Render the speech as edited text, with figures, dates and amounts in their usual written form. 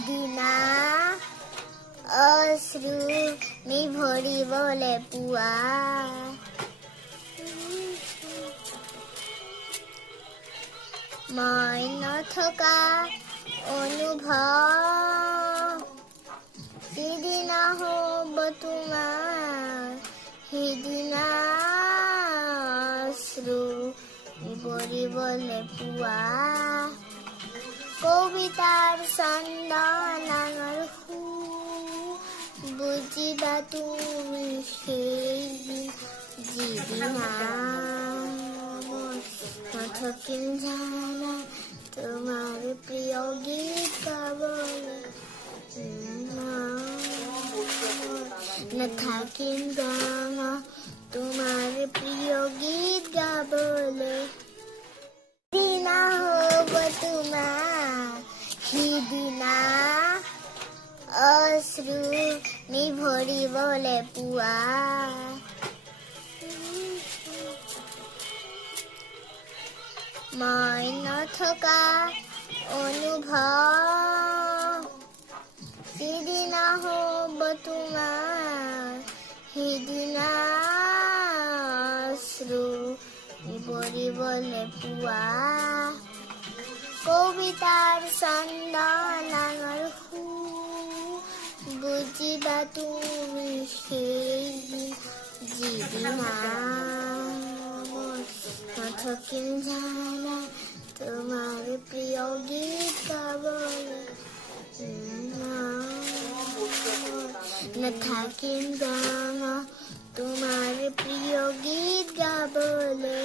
সিদিনা অশ্রু নিভৰিবলে পুৱা মই নথকা অনুভৱ সিদিনা হ'ব তোমাৰ সিদিনা অশ্ৰু নিভৰিবলে পুৱা কবিতাৰ ছন্দ নাঙৰ বুজিবা তুমি সেইদিন যিদিনা নথকিম জানা তোমাৰ প্ৰিয় গীত গাবলৈ নাথাকিম জানা তোমাৰ প্ৰিয় গীত গাবলৈ দিনা হ'ব তোমাৰ সিদিনা অশ্ৰু নিভৰিবলে পুৱা মই নথকা অনুভৱ সিদিনা হ'ব তোমাৰ সিদিনা অশ্ৰু নিভৰিবলে পুৱা কবিতাৰ ছন্দ নাঙৰ বুজিবা তুমি সেইদিন যিদিনা নথকিম জানা তোমাৰ প্ৰিয় গীত গাবলৈ নাথাকিম জানা তোমাৰ প্ৰিয় গীত গাবলৈ